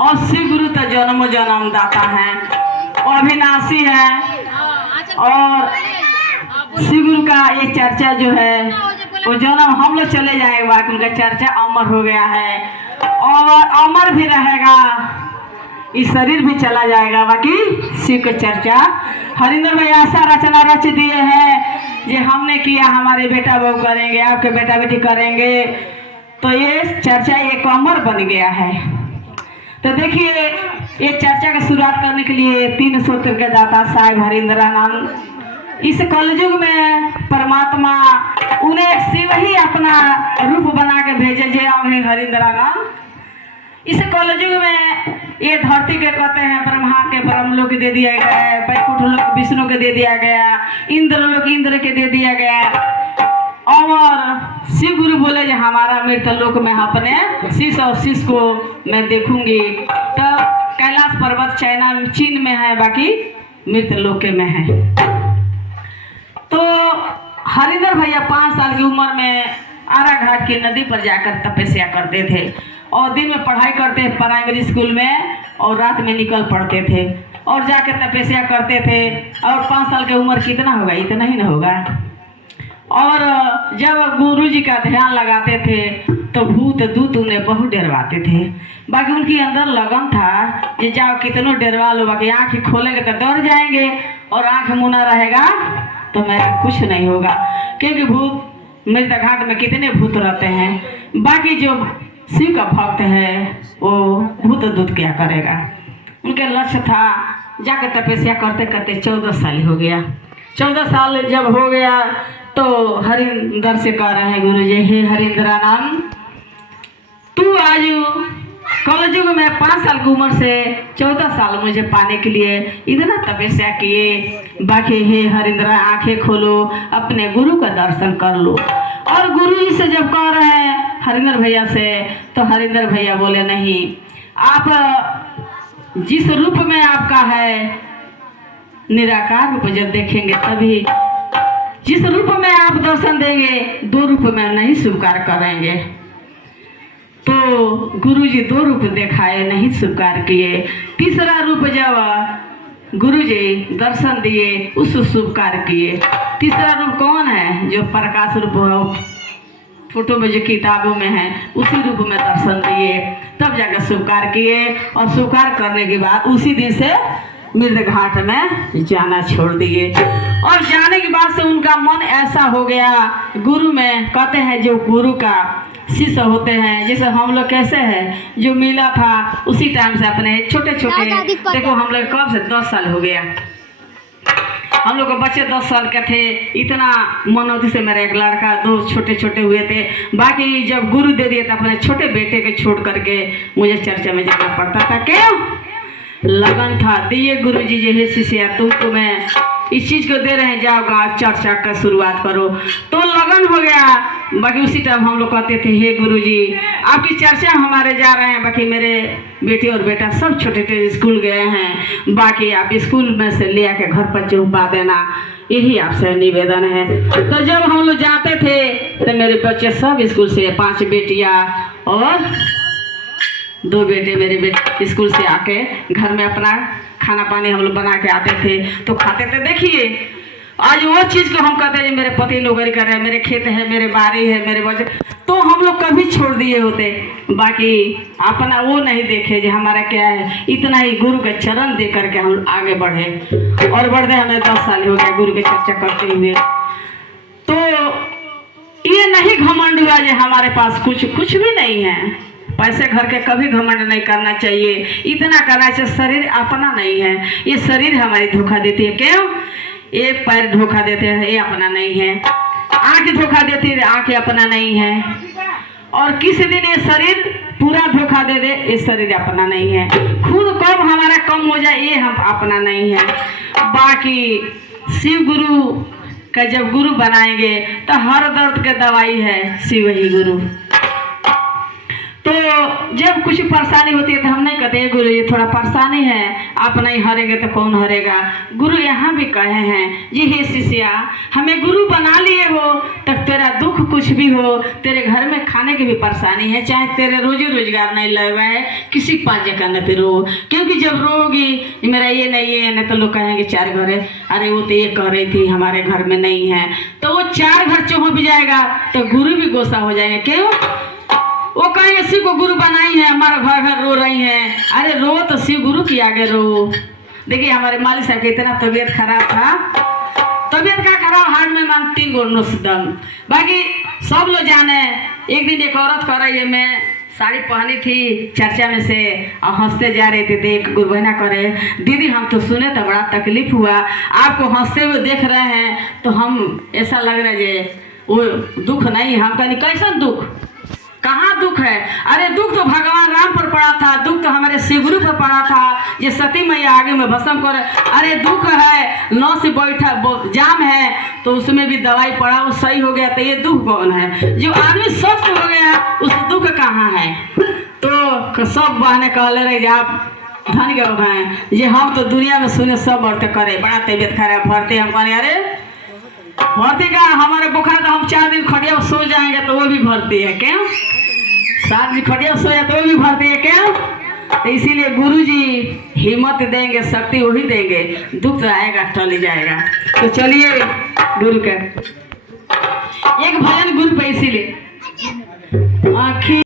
और शिव गुरु तो जन्मों जन्म दाता है, अविनाशी है। और शिव गुरु का ये चर्चा जो है वो जन्म हम लोग चले जाएंगे, बाकी उनका चर्चा अमर हो गया है और अमर भी रहेगा, इस शरीर भी चला जाएगा। बाकी शिव का चर्चा हरिंदर भाई ऐसा रचना रच दिए हैं ये हमने किया, हमारे बेटा बहू करेंगे, आपके बेटा बेटी करेंगे, तो ये चर्चा एक अमर बन गया है। तो देखिए ये चर्चा की शुरुआत करने के लिए 3 सूत्र के दाता साहेब हरिंद्रानंद इस कलयुग में परमात्मा उन्हें शिव ही अपना रूप बना के भेजे जे हरिंद्रानंद। इस कलयुग में ये धरती के कहते हैं ब्रह्मा के ब्रह्मलोक दे दिया गया है, वैकुंठ लोक विष्णु के दे दिया गया, इंद्र लोक इंद्र के दे दिया गया। और शिव गुरु बोले जो हमारा मृत लोक में अपने शीश और शीश को मैं देखूंगी। तो कैलाश पर्वत चाइना चीन में है, बाकी मृत लोक में है। तो हरिंदर भैया 5 साल की उम्र में आरा घाट की नदी पर जाकर तपस्या करते थे और दिन में पढ़ाई करते प्राइमरी स्कूल में और रात में निकल पड़ते थे और जाकर तपस्या करते थे। और 5 साल की उम्र कितना होगा, इतना ही ना होगा। और जब गुरुजी का ध्यान लगाते थे तो भूत दूत उन्हें बहुत डरवाते थे, बाकी उनके अंदर लगन था कि जाओ कितनों डरवा लो, बाकी आँख खोलेंगे तो डर जाएंगे और आँख मुना रहेगा तो मेरा कुछ नहीं होगा, क्योंकि भूत मृत घाट में कितने भूत रहते हैं। बाकी जो शिव का भक्त है वो भूत दूत क्या करेगा। उनके लक्ष्य था जाकर तपस्या करते करते 14 साल हो गया। 14 साल जब हो गया तो हरिंदर से कह रहे हैं गुरुजी, हे हरिंद्रानंद, तू आज कलयुग में 5 साल की उम्र से 14 साल मुझे पाने के लिए इतना तपस्या किए, बाकी हे हरिंद्रा आंखें खोलो, अपने गुरु का दर्शन कर लो। और गुरु जी से जब कह रहे हैं हरिंदर भैया से, तो हरिंदर भैया बोले नहीं, आप जिस रूप में आपका है निराकार रूप जब देखेंगे तभी, जिस रूप में आप दर्शन देंगे 2 रूप में नहीं स्वीकार करेंगे। तो गुरुजी 2 रूप दिखाए, नहीं स्वीकार किए। तीसरा रूप जब गुरुजी दर्शन दिए उस स्वीकार किए। तीसरा रूप कौन है, जो प्रकाश रूप फोटो में जो किताबों में है उसी रूप में दर्शन दिए, तब जाकर स्वीकार किए। और स्वीकार करने के बाद उसी दिन से मृत घाट में जाना छोड़ दिए। और जाने के बाद से उनका मन ऐसा हो गया, गुरु में कहते हैं जो गुरु का शिष्य होते हैं, जैसे हम लोग कैसे हैं, जो मिला था उसी टाइम से अपने छोटे छोटे, देखो हम लोग कब से 10 साल हो गया, हम लोग के बच्चे 10 साल के थे, इतना मनोती से मेरा एक लड़का 2 छोटे छोटे हुए थे। बाकी जब गुरु दे दिए तो अपने छोटे बेटे के छोड़ करके मुझे चर्चा में जाना पड़ता था। क्यों? लगन था, दिए गुरु जी ये शिष्य तुमको मैं इस चीज़ को दे रहे हैं, जाओ गाँव चर्चा का शुरुआत करो, तो लगन हो गया। बाकी उसी टाइम हम लोग कहते थे हे गुरु जी आपकी चर्चा हमारे जा रहे हैं, बाकी मेरे बेटे और बेटा सब छोटे छोटे स्कूल गए हैं, बाकी आप स्कूल में से ले आके घर पर चौपा देना, यही आपसे निवेदन है। तो जब हम लोग जाते थे तो मेरे बच्चे सब स्कूल से, 5 बेटियाँ और 2 बेटे मेरे स्कूल से आके घर में अपना खाना पानी हम लोग बना के आते थे तो खाते थे। देखिए आज वो चीज़ को हम कहते हैं मेरे पति नौकरी कर रहे हैं, मेरे खेत है, मेरे बारी है, मेरे बच्चे, तो हम लोग कभी छोड़ दिए होते, बाकी अपना वो नहीं देखे जो हमारा क्या है। इतना ही गुरु के चरण दे करके हम आगे बढ़े और बढ़ते हमें 10 साल हो गया गुरु की चर्चा करते हुए। तो ये नहीं घमंड हुआ जो हमारे पास कुछ भी नहीं है, पैसे घर के कभी घमंड नहीं करना चाहिए, इतना करना चाहिए। शरीर अपना नहीं है, ये शरीर हमारी धोखा देती है। क्यों? एक पैर धोखा देते हैं, ये अपना नहीं है। आँख धोखा देती है, आँख अपना नहीं है। और किसी दिन ये शरीर पूरा धोखा दे दे, ये शरीर अपना नहीं है। खुद कब हमारा कम हो जाए ये हम अपना नहीं है। बाकी शिव गुरु का जब गुरु बनाएंगे तो हर दर्द के दवाई है शिव ही गुरु। तो जब कुछ परेशानी होती है तो हम नहीं कहते गुरु ये थोड़ा परेशानी है, आप नहीं हरेंगे तो कौन हरेगा। गुरु यहाँ भी कहे हैं जी हे शिष्या, हमें गुरु बना लिए हो तब तेरा दुख कुछ भी हो, तेरे घर में खाने की भी परेशानी है, चाहे तेरे रोजी रोजगार नहीं लगा है, किसी के पास जाकर न रो, क्योंकि जब रोगी मेरा ये नहीं है न तो लोग कहेंगे 4 घर है, अरे वो तो ये कह रही थी हमारे घर में नहीं है, तो वो 4 घर चौह भी जाएगा तो गुरु भी गुस्सा हो जाएंगे। क्यों? वो कहेंगे शिव को गुरु बनाई है, हमारा घर घर रो रही हैं, अरे रो तो शिव गुरु की आगे रो। देखिए हमारे मालिक साहब की इतना तबीयत खराब था, तबीयत का खराब, हार्ट में मान 3 गो नसदम, बाकी सब लोग जाने। एक दिन एक औरत कह रही है, मैं साड़ी पहनी थी चर्चा में से और हंसते जा रहे थे, देख गुरु बहना करे दीदी हम तो सुने तो बड़ा तकलीफ हुआ, आपको हंसते हुए देख रहे हैं तो हम ऐसा लग रहा है वो दुख नहीं। हम कहनी कैसा दुख, कहाँ दुख है? अरे दुख तो भगवान राम पर पड़ा था, दुख तो हमारे शिव गुरु पर पड़ा था, ये सती मैया आगे में भस्म कर, अरे दुख है 9 से बैठा जाम है तो उसमें भी दवाई पड़ा वो सही हो गया, तो ये दुख कौन है? जो आदमी स्वस्थ हो गया उस दुख कहाँ है? तो सब बहने कहले रहे आप धन गए हैं ये हम तो दुनिया में सुने सब व्रत करे, बड़ा तबीयत खराब भरते, हम कहने अरे भर्ती का हमारे बुखार तो हम 4 दिन खटिया सो जाएंगे तो वो भी भर्ती है क्यों? 7 दिन खटिया सो जाए तो वो भी भर्ती है क्यों? तो इसीलिए गुरुजी हिम्मत देंगे, शक्ति वही देंगे, दुख तो आएगा टल जाएगा। तो चलिए गुरु के एक भजन गुरु पे इसीलिए आखिर